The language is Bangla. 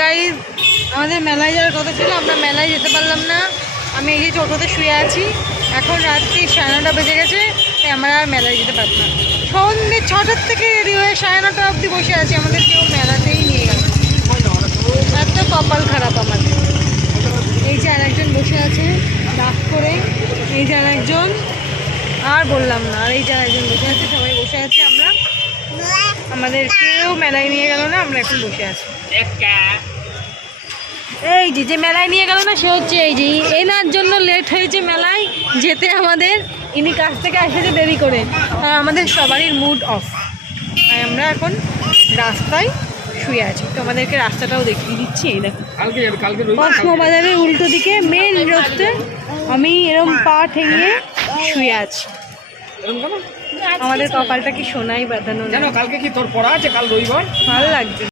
গাইজ আমাদের মেলায় যাওয়ার কথা ছিল, আমরা মেলায় যেতে পারলাম না। আমি এই যে টোটোতে শুয়ে আছি, এখন রাত্রি 9:30 বেজে গেছে, তাই আমরা আর মেলায় যেতে পারবো না। সন্ধ্যে 6টার থেকে রেডি হয়ে 9:30 অবধি বসে আছি, আমাদের কেউ মেলাতেই নিয়ে গেল। এত কপাল খারাপ আমাদের। এই যে আরেকজন বসে আছে রাগ করে, এই যে আরেকজন, আর বললাম না, আর এই যে আরেকজন বসে আছে, সবাই বসে আছি আমরা, আমাদের কেউ মেলায় নিয়ে গেল না, আমরা এখন বসে আছি। এই যে মেলায় নিয়ে গেল না, সে হচ্ছে এই যে এনার জন্য লেট হয়েছে মেলায় যেতে আমাদের। ইনি কাছ থেকে এসেছে দেরি করে, আর আমাদের সবারই মুড অফ, তাই আমরা এখন রাস্তায় শুয়ে আছি। তোমাদেরকে রাস্তাটাও দেখিয়ে দিচ্ছি। এই দেখো, কসমোবাজারের উল্টো দিকে মেন রোডতে আমি এরকম পা ঠেঙিয়ে শুয়ে আছি। আমাদের কপালটা কি সোনাই বাঁধানো, জানো কালকে কি তোর পড়া আছে? কাল রবিবার। ভালো লাগছে।